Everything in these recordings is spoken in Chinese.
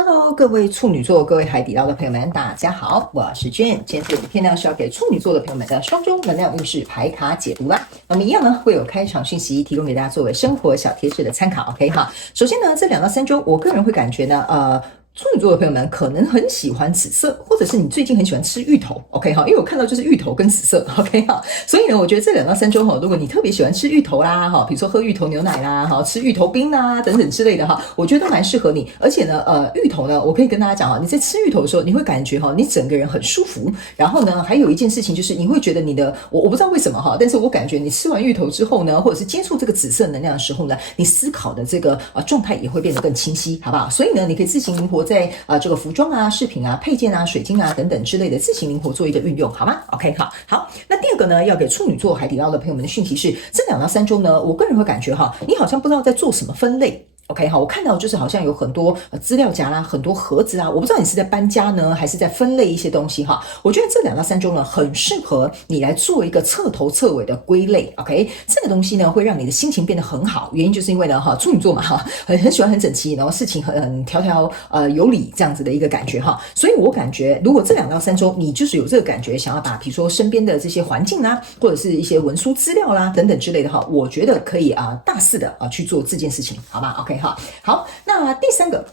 Hello，各位处女座、各位海底捞的朋友们，大家好，我是娟。今天这个影片呢是要给处女座的朋友们的双周能量运势牌卡解读啦。那么一样呢会有开场讯息提供给大家作为生活小贴士的参考。OK 哈，首先呢这2到3周，我个人会感觉呢处女座的朋友们可能很喜欢紫色，或者是你最近很喜欢吃芋头 ，OK 哈，因为我看到就是芋头跟紫色 ，OK 哈，所以呢，我觉得这2到3周哈，如果你特别喜欢吃芋头啦，哈，比如说喝芋头牛奶啦，哈，吃芋头冰啦等等之类的哈，我觉得都蛮适合你。而且呢，芋头呢，我可以跟大家讲哈，你在吃芋头的时候，你会感觉哈，你整个人很舒服。然后呢，还有一件事情就是你会觉得你的，我不知道为什么哈，但是我感觉你吃完芋头之后呢，或者是接触这个紫色能量的时候呢，你思考的这个状态也会变得更清晰，好不好？所以呢，你可以自行灵活在这个服装啊、饰品啊、配件啊、水晶啊等等之类的自行灵活做一个运用，好吗 ？OK， 好。那第二个呢，要给处女座、海底捞的朋友们的讯息是，这2到3周呢，我个人会感觉哈，你好像不知道在做什么分类。OK 好，我看到就是好像有很多资料夹啦，很多盒子啊，我不知道你是在搬家呢，还是在分类一些东西哈。我觉得这2到3周呢，很适合你来做一个彻头彻尾的归类。OK， 这个东西呢，会让你的心情变得很好，原因就是因为呢，处女座嘛哈，很喜欢很整齐，然后事情很条条有理这样子的一个感觉哈。所以我感觉，如果这2到3周你就是有这个感觉，想要把比如说身边的这些环境啊，或者是一些文书资料啦等等之类的哈，我觉得可以大肆的去做这件事情，好吧 ？OK。好，那第3个。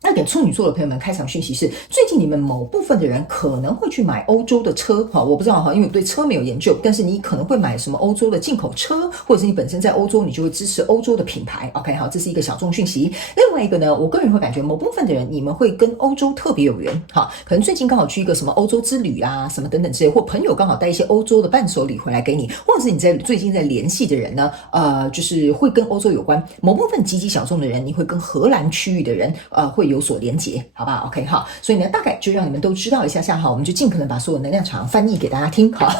那给处女座的朋友们开场讯息是，最近你们某部分的人可能会去买欧洲的车，我不知道因为我对车没有研究，但是你可能会买什么欧洲的进口车，或者是你本身在欧洲，你就会支持欧洲的品牌。OK， 好，这是一个小众讯息。另外一个呢，我个人会感觉某部分的人你们会跟欧洲特别有缘，可能最近刚好去一个什么欧洲之旅啊，什么等等之类，或朋友刚好带一些欧洲的伴手礼回来给你，或者是你最近在联系的人呢，就是会跟欧洲有关。某部分极小众的人，你会跟荷兰区域的人会有所连结，好吧 ？OK 好，所以呢，大概就让你们都知道一下哈，我们就尽可能把所有能量场翻译给大家听，好。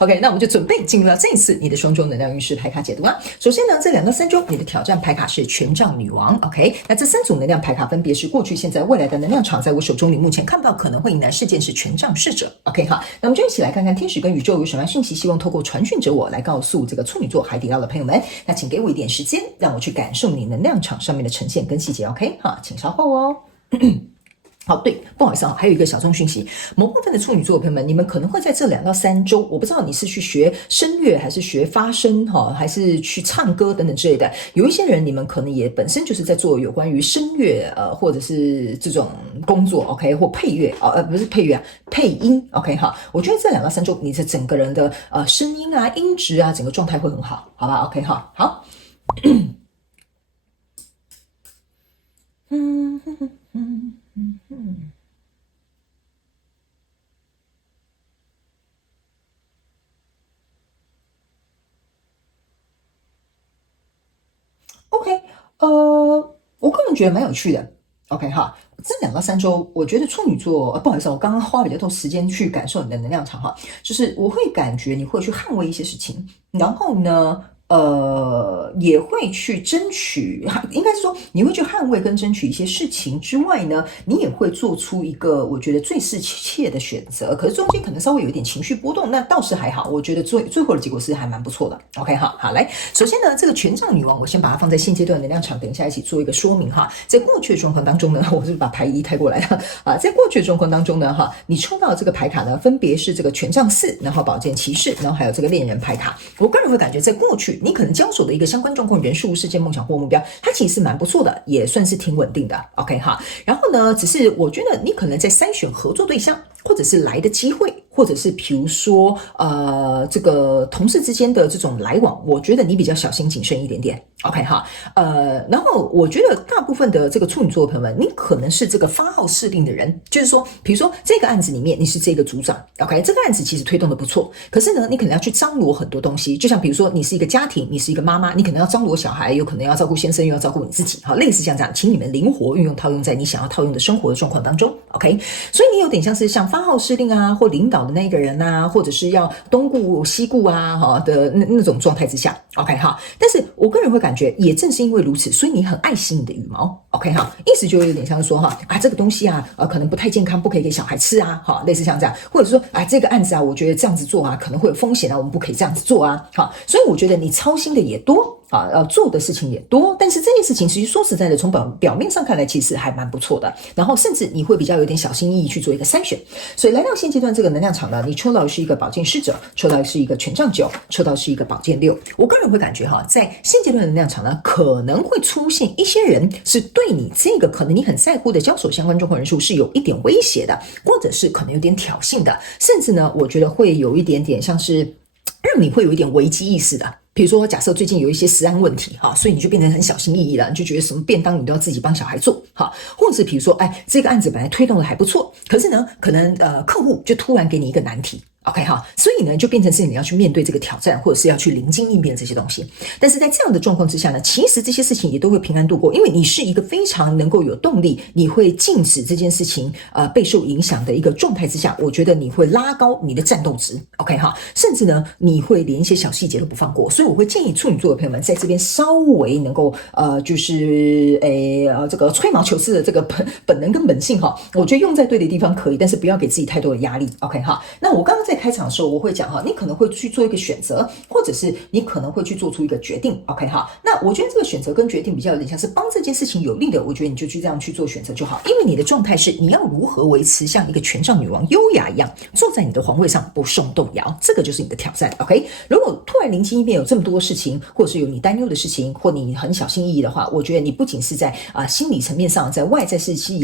OK， 那我们就准备进入到这一次你的双周能量运势牌卡解读啦。首先呢，这2到3周你的挑战牌卡是权杖女王 ，OK， 那这3组能量牌卡分别是过去、现在、未来的能量场，在我手中你目前看不到可能会迎来事件是权杖侍者 ，OK 好，那我们就一起来看看天使跟宇宙有什么讯息，希望透过传讯者我来告诉这个处女座、海底捞的朋友们。那请给我一点时间，让我去感受你能量场上面的呈现跟细节 ，OK 好，请稍后哦。好，对，不好意思还有一个小众讯息，某部分的处女座的朋友们，你们可能会在这2到3周，我不知道你是去学声乐，还是学发声还是去唱歌等等之类的。有一些人，你们可能也本身就是在做有关于声乐或者是这种工作 ，OK， 或配乐不是配乐配音 ，OK 哈。我觉得这2到3周，你的整个人的声音啊、音质啊，整个状态会很好，好吧 ？OK 哈，好。OK，我个人觉得蛮有趣的。OK 哈，这2到3周，我觉得处女座，不好意思，我刚刚花比较多时间去感受你的能量场哈，就是我会感觉你会去捍卫一些事情，然后呢，也会去争取，应该是说你会去捍卫跟争取一些事情之外呢，你也会做出一个我觉得最适切的选择。可是中间可能稍微有一点情绪波动，那倒是还好，我觉得最后的结果是还蛮不错的。OK 好，来，首先呢，这个权杖女王，我先把它放在现阶段的能量场，等一下一起做一个说明哈。在过去的状况当中呢，我是把牌一带过来了在过去的状况当中呢，你抽到这个牌卡呢，分别是这个权杖4，然后宝剑骑士，然后还有这个恋人牌卡。我个人会感觉，在过去你可能交手的一个相关状况、人事物、事件、梦想或目标，它其实是蛮不错的，也算是挺稳定的。OK 哈，然后呢，只是我觉得你可能在筛选合作对象，或者是来的机会，或者是比如说这个同事之间的这种来往，我觉得你比较小心谨慎一点点。OK 哈，然后我觉得大部分的这个处女座的朋友们，你可能是这个发号施令的人，就是说，比如说这个案子里面你是这个组长 ，OK， 这个案子其实推动的不错，可是呢，你可能要去张罗很多东西，就像比如说你是一个家庭，你是一个妈妈，你可能要张罗小孩，有可能要照顾先生，又要照顾你自己，好，类似像这样，请你们灵活运用套用在你想要套用的生活的状况当中 ，OK， 所以你有点像是像发号施令啊，或领导的那个人啊，或者是要东顾西顾啊的那种状态之下 ，OK 哈，但是我个人会感觉，也正是因为如此，所以你很爱惜你的羽毛 ，OK 哈，意思就有点像说这个东西可能不太健康，不可以给小孩吃类似像这样，或者说这个案子我觉得这样子做可能会有风险我们不可以这样子做所以我觉得你操心的也多。做的事情也多，但是这件事情其实说实在的，从表面上看来其实还蛮不错的，然后甚至你会比较有点小心翼翼去做一个筛选。所以来到现阶段这个能量场呢，你抽到的是一个宝剑侍者，抽到的是一个权杖9，抽到的是一个宝剑6。我个人会感觉在现阶段的能量场呢，可能会出现一些人是对你这个可能你很在乎的交手相关状况人数是有一点威胁的，或者是可能有点挑衅的，甚至呢我觉得会有一点点像是让你会有一点危机意识的。比如说假设最近有一些食安问题所以你就变得很小心翼翼了，你就觉得什么便当你都要自己帮小孩做或者是比如说这个案子本来推动的还不错，可是呢可能客户就突然给你一个难题，OK 所以呢就变成是你要去面对这个挑战，或者是要去临机应变这些东西。但是在这样的状况之下呢，其实这些事情也都会平安度过，因为你是一个非常能够有动力，你会禁止这件事情备受影响的一个状态之下，我觉得你会拉高你的战斗值 ，OK 甚至呢你会连一些小细节都不放过。所以我会建议处女座的朋友们在这边稍微能够就是这个吹毛求疵的这个本能跟本性我觉得用在对的地方可以，但是不要给自己太多的压力 ，OK 那我刚刚在开场的时候我会讲你可能会去做一个选择，或者是你可能会去做出一个决定 ，OK 那我觉得这个选择跟决定比较有点像是帮这件事情有利的，我觉得你就去这样去做选择就好，因为你的状态是你要如何维持像一个权杖女王优雅一样坐在你的皇位上不受动摇，这个就是你的挑战 ，OK。如果突然临机应变有这么多事情，或者是有你担忧的事情，或你很小心翼翼的话，我觉得你不仅是在心理层面上，在外在事情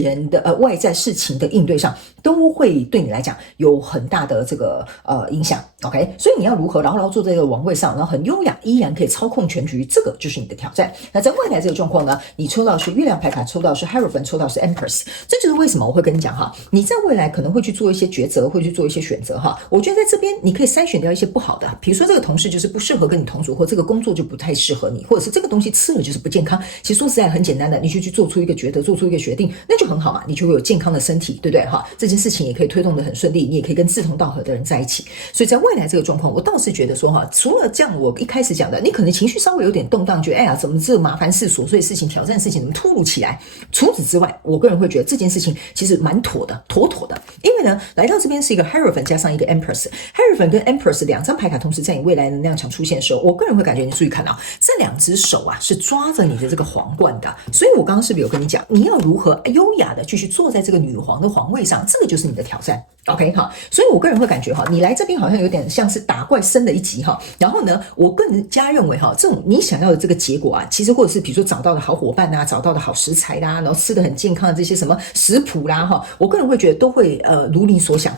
的应对上，都会对你来讲有很大的这个影响 ，OK。所以你要如何牢牢坐在这个王位上，然后很优雅，依然可以操控全局，这个就是你的挑战。那在未来这个状况呢，你抽到的是月亮牌卡，抽到的是 Hierophant， 抽到的是 Empress， 这就是为什么我会跟你讲你在未来可能会去做一些抉择，会去做一些选择我觉得在这边你可以筛选掉一些不好的，比如说这个同事就是不适合跟你同组，或这个工作就不太适合你，或者是这个东西吃了就是不健康。其实说实在很简单的，你去做出一个抉择，做出一个决定，那就很好嘛，你就会有健康的身体，对不对这件事情也可以推动得很顺利，你也可以跟志同道合的人在一起。所以在未来这个状况，我倒是觉得说除了这样我一开始讲的，你可能情绪稍微有点动荡，觉得哎呀怎么这个麻烦事、琐碎事情、挑战事情怎么突如其来，除此之外，我个人会觉得这件事情其实蛮妥的，因为呢来到这边是一个 Hierophant 加上一个 Empress，Hierophant 跟 Empress 两张牌卡同时在你未来能量场出现的时候，我个人会感觉你注意看到这两只手是抓着你的这个皇冠的，所以我刚刚是不是有跟你讲，你要如何优雅的继续坐在这个女皇的皇位上，这个就是你的挑战 ，OK 所以我个人会感觉你来这边好像有点像是打怪升了一级然后呢，我更加认为这种你想要的这个结果其实或者是比如说找到的好伙伴找到的好食材啦，然后吃的很健康的这些什么食谱啦我个人会觉得都会如你所想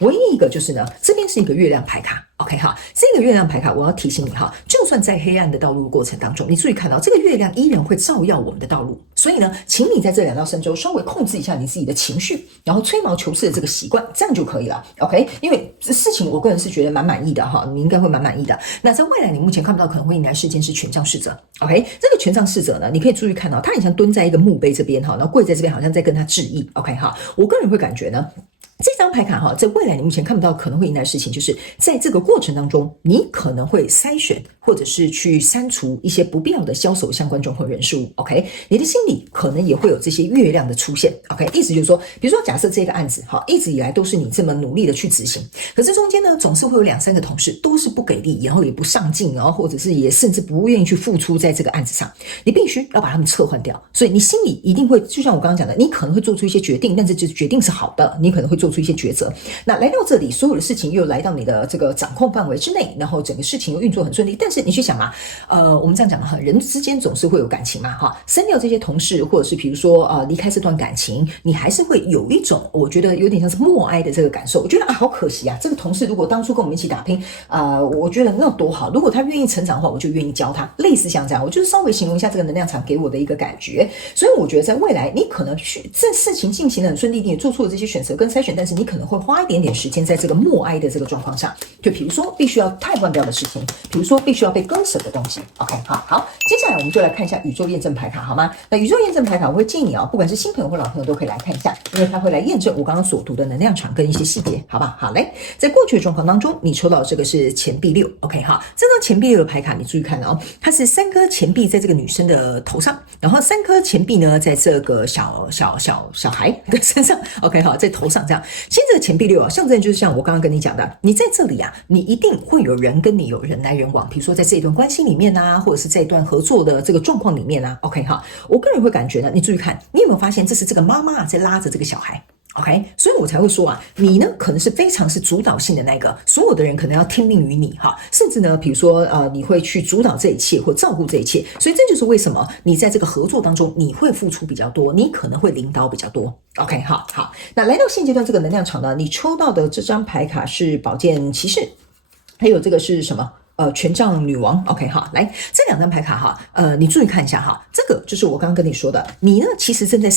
唯一一个就是呢，这边是一个月亮牌卡。OK 这个月亮牌卡我要提醒你就算在黑暗的道路过程当中，你注意看到这个月亮依然会照耀我们的道路，所以呢，请你在这2到3周稍微控制一下你自己的情绪，然后吹毛求疵的这个习惯，这样就可以了 OK。 因为这事情我个人是觉得蛮满意的你应该会蛮满意的。那在未来你目前看不到可能会迎来事件是权杖侍者 OK。 这个权杖侍者呢，你可以注意看到他很像蹲在一个墓碑这边然后跪在这边好像在跟他致意 OK 我个人会感觉呢，这张牌卡在未来你目前看不到可能会迎来的事情，就是在这个过程当中，你可能会筛选或者是去删除一些不必要的销售相关状况人事物 OK。 你的心里可能也会有这些月亮的出现 OK。 意思就是说，比如说假设这个案子一直以来都是你这么努力的去执行，可是中间呢总是会有2、3个同事都是不给力，然后也不上进，然后或者是也甚至不愿意去付出在这个案子上，你必须要把他们撤换掉。所以你心里一定会就像我刚刚讲的，你可能会做出一些决定，但是这决定是好的，你可能会做出一些抉择。那来到这里，所有的事情又来到你的这个掌控范围之内，然后整个事情又运作很顺利。但是你去想嘛，我们这样讲人之间总是会有感情嘛删掉这些同事，或者是比如说离开这段感情，你还是会有一种我觉得有点像是默哀的这个感受。我觉得好可惜这个同事如果当初跟我们一起打拼我觉得那有多好，如果他愿意成长的话，我就愿意教他，类似像这样，我就是稍微形容一下这个能量场给我的一个感觉。所以我觉得在未来你可能去这事情进行得很顺利，你也做出了这些选择跟筛选，但是你可能会花一点点时间在这个默哀的这个状况上，就比如说必须要汰换掉的事情，比如说必须要被割舍的东西 OK。 好，接下来我们就来看一下宇宙验证牌卡好吗？那宇宙验证牌卡我会建议你不管是新朋友或老朋友都可以来看一下，因为它会来验证我刚刚所读的能量场跟一些细节，好吧？好嘞，在过去的状况当中，你抽到这个是钱币6 OK。 这张钱币6的牌卡你注意看它是3颗钱币在这个女生的头上，然后3颗钱币呢在这个小孩的身上 OK 在头上这样。其实这个钱币六啊，象征就是像我刚刚跟你讲的，你在这里啊，你一定会有人跟你有人来人往，比如说在这一段关系里面啊，或者是在一段合作的这个状况里面啊 ，OK 哈，我个人会感觉呢，你注意看，你有没有发现这是这个妈妈在拉着这个小孩？ OK，所以我才会说啊，你呢可能是非常是主导性的那个，所有的人可能要听命于你哈，甚至呢，比如说你会去主导这一切或照顾这一切，所以这就是为什么你在这个合作当中你会付出比较多，你可能会领导比较多。OK， 好，那来到现阶段这个能量场呢，你抽到的这张牌卡是宝剑骑士，还有这个是什么？权杖女王 ，OK 哈，来这两张牌卡哈，你注意看一下哈，这个就是我刚刚跟你说的，你呢其实正在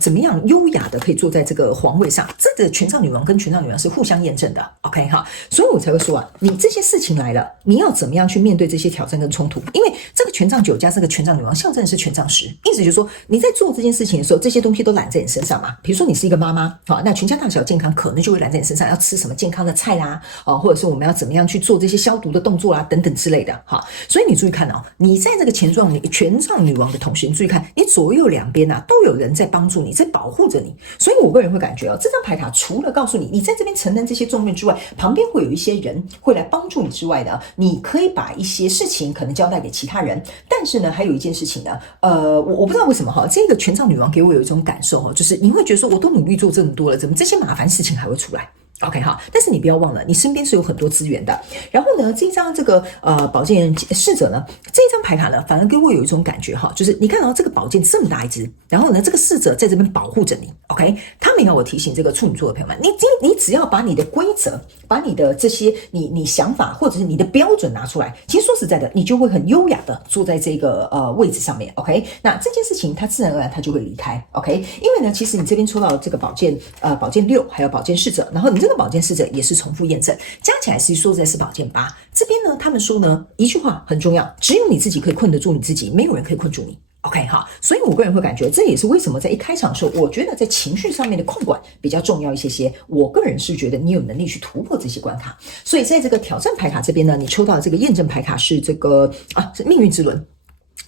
怎么样优雅的可以坐在这个皇位上，这个权杖女王跟权杖女王是互相验证的 ，OK 哈，所以我才会说啊，你这些事情来了，你要怎么样去面对这些挑战跟冲突？因为这个权杖九加这个权杖女王象征的是权杖10，意思就是说你在做这件事情的时候，这些东西都揽在你身上嘛，比如说你是一个妈妈，好，那全家大小健康可能就会揽在你身上，要吃什么健康的菜啦，或者是我们要怎么样去做这些消毒的动作啦，等等之类的，哈，所以你注意看哦，你在这个权杖女王的同时，你注意看，你左右两边啊都有人在帮助你，在保护着你，所以我个人会感觉哦，这张牌卡除了告诉你在这边承担这些重任之外，旁边会有一些人会来帮助你之外呢，你可以把一些事情可能交代给其他人，但是呢，还有一件事情呢，我不知道为什么哈，这个权杖女王给我有一种感受哈，就是你会觉得说，我都努力做这么多了，怎么这些麻烦事情还会出来？ OK 哈，但是你不要忘了，你身边是有很多资源的。然后呢，这张这个宝剑侍者呢，这一张牌卡呢，反而给我有一种感觉哈，就是你看到这个宝剑这么大一只，然后呢，这个侍者在这边保护着你。OK， 他们要我提醒这个处女座的朋友们，你只要把你的规则，把你的这些你想法或者是你的标准拿出来，其实说实在的，你就会很优雅的坐在这个位置上面。OK， 那这件事情它自然而然它就会离开。OK， 因为呢，其实你这边抽到这个宝剑6，还有宝剑侍者，然后你这个宝剑侍者也是重复验证，加起来是说实在是宝剑8。这边呢，他们说呢一句话很重要，只有你自己可以困得住你自己，没有人可以困住你。OK 哈，所以我个人会感觉，这也是为什么在一开场的时候，我觉得在情绪上面的控管比较重要一些。我个人是觉得你有能力去突破这些关卡，所以在这个挑战牌卡这边呢，你抽到的这个验证牌卡是这个是命运之轮。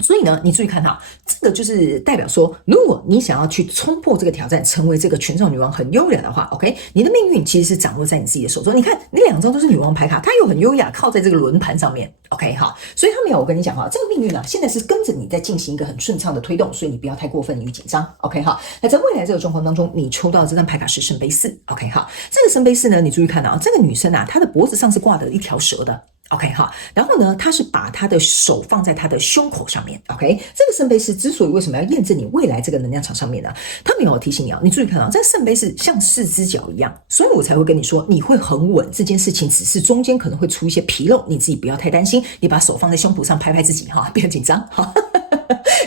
所以呢，你注意看哈，这个就是代表说，如果你想要去冲破这个挑战，成为这个权杖女王很优雅的话 ，OK， 你的命运其实是掌握在你自己的手中。你看，你两张都是女王牌卡，它又很优雅，靠在这个轮盘上面 ，OK 哈。所以他们要我跟你讲哈，这个命运呢，现在是跟着你在进行一个很顺畅的推动，所以你不要太过分于紧张 ，OK 哈。那在未来这个状况当中，你抽到这张牌卡是圣杯4 ，OK 哈。这个圣杯4呢，你注意看啊，这个女生啊，她的脖子上是挂着一条蛇的。OK 哈，然后呢，他是把他的手放在他的胸口上面。OK， 这个圣杯4之所以为什么要验证你未来这个能量场上面呢？他没有提醒你啊，你注意看啊，这个圣杯4像4只脚一样，所以我才会跟你说你会很稳。这件事情只是中间可能会出一些纰漏，你自己不要太担心，你把手放在胸脯上拍拍自己哈，不要紧张哈。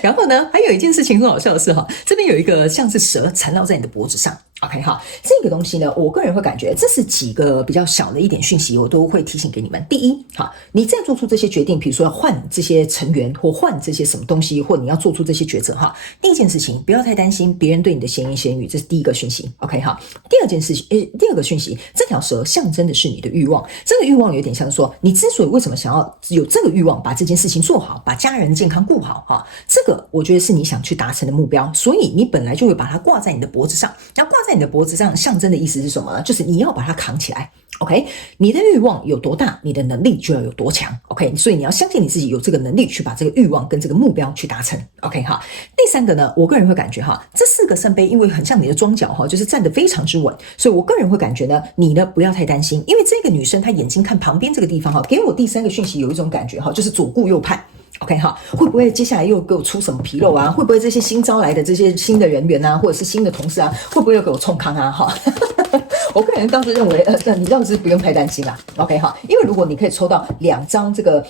然后呢，还有一件事情很好笑的是哈，这边有一个像是蛇缠绕在你的脖子上。OK 哈，这个东西呢，我个人会感觉这是几个比较小的一点讯息，我都会提醒给你们。第一，哈，你在做出这些决定，比如说要换这些成员或换这些什么东西，或你要做出这些抉择哈。第一件事情，不要太担心别人对你的闲言闲语，这是第一个讯息。OK 哈，第二个讯息，这条蛇象征的是你的欲望，这个欲望有点像说，你之所以为什么想要有这个欲望，把这件事情做好，把家人健康顾好哈，这个我觉得是你想去达成的目标，所以你本来就会把它挂在你的脖子上，那挂在你的脖子上象征的意思是什么呢？就是你要把它扛起来。OK， 你的欲望有多大，你的能力就要有多强。OK， 所以你要相信你自己有这个能力去把这个欲望跟这个目标去达成。OK 哈，第三个呢，我个人会感觉哈，这4个圣杯因为很像你的庄脚哈，就是站得非常之稳，所以我个人会感觉呢，你呢不要太担心，因为这个女生她眼睛看旁边这个地方哈，给我第3个讯息有一种感觉哈，就是左顾右盼。OK 哈，会不会接下来又给我出什么纰漏啊？会不会这些新招来的这些新的人员啊，或者是新的同事啊，会不会又给我冲康啊？哈。我个人当时认为，你倒是不用太担心啦。OK 哈，因为如果你可以抽到2张这个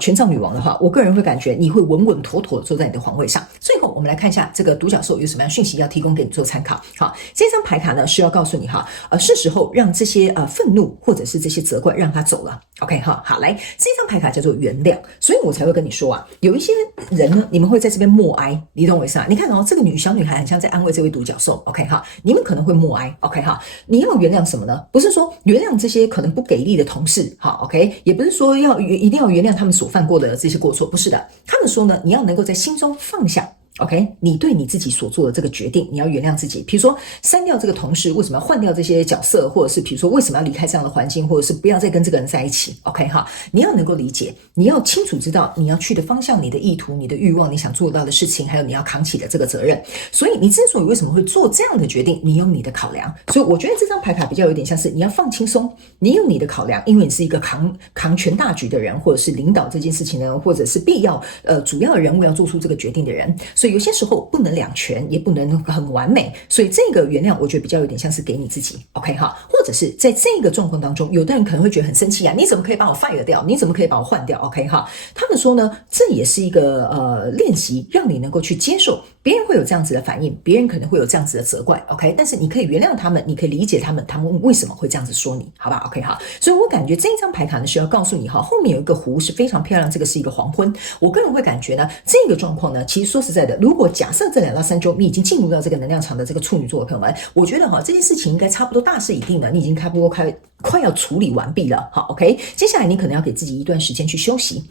权杖女王的话，我个人会感觉你会稳稳妥妥的坐在你的皇位上。最后，我们来看一下这个独角兽有什么样讯息要提供给你做参考。好，这张牌卡呢是要告诉你哈，是时候让这些愤怒或者是这些责怪让它走了。OK 哈，好，来这张牌卡叫做原谅，所以我才会跟你说啊，有一些人呢，你们会在这边默哀，你懂我意思啊？你看哦，这个小女孩很像在安慰这位独角兽。OK 哈，你们可能会默哀。OK 哈，你要原谅什么呢？不是说原谅这些可能不给力的同事，好 ，OK， 也不是说一定要原谅他们所犯过的这些过错，不是的。他们说呢，你要能够在心中放下。OK， 你对你自己所做的这个决定，你要原谅自己。比如说删掉这个同事，为什么要换掉这些角色，或者是比如说为什么要离开这样的环境，或者是不要再跟这个人在一起。OK 哈，你要能够理解，你要清楚知道你要去的方向、你的意图、你的欲望、你想做到的事情，还有你要扛起的这个责任。所以你之所以为什么会做这样的决定，你有你的考量。所以我觉得这张牌卡比较有点像是你要放轻松，你有你的考量，因为你是一个扛全大局的人，或者是领导这件事情的人，或者是必要主要的人物要做出这个决定的人。所以有些时候不能两全，也不能很完美，所以这个原谅我觉得比较有点像是给你自己 OK 哈，或者是在这个状况当中，有的人可能会觉得很生气啊，你怎么可以把我 fire 掉，你怎么可以把我换掉 OK 哈，他们说呢，这也是一个练习，让你能够去接受别人会有这样子的反应，别人可能会有这样子的责怪 OK， 但是你可以原谅他们，你可以理解他们为什么会这样子说你，好吧 OK 哈，所以我感觉这一张牌卡呢是要告诉你哈，后面有一个湖是非常漂亮，这个是一个黄昏，我个人会感觉呢，这个状况呢，其实说实在的，如果假设这2到3周你已经进入到这个能量场的这个处女座的朋友们，我觉得哈，这件事情应该差不多大势已定了，你已经差不多快要处理完毕了，好 OK， 接下来你可能要给自己一段时间去休息，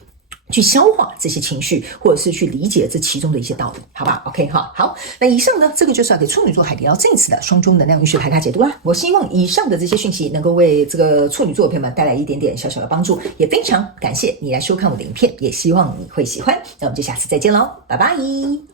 去消化这些情绪，或者是去理解这其中的一些道理，好吧 OK 哈，好，那以上呢，这个就是要给处女座海底捞这一次的双周能量运势牌卡解读啦。我希望以上的这些讯息能够为这个处女座的朋友们带来一点点小小的帮助，也非常感谢你来收看我的影片，也希望你会喜欢。那我们就下次再见喽，拜拜。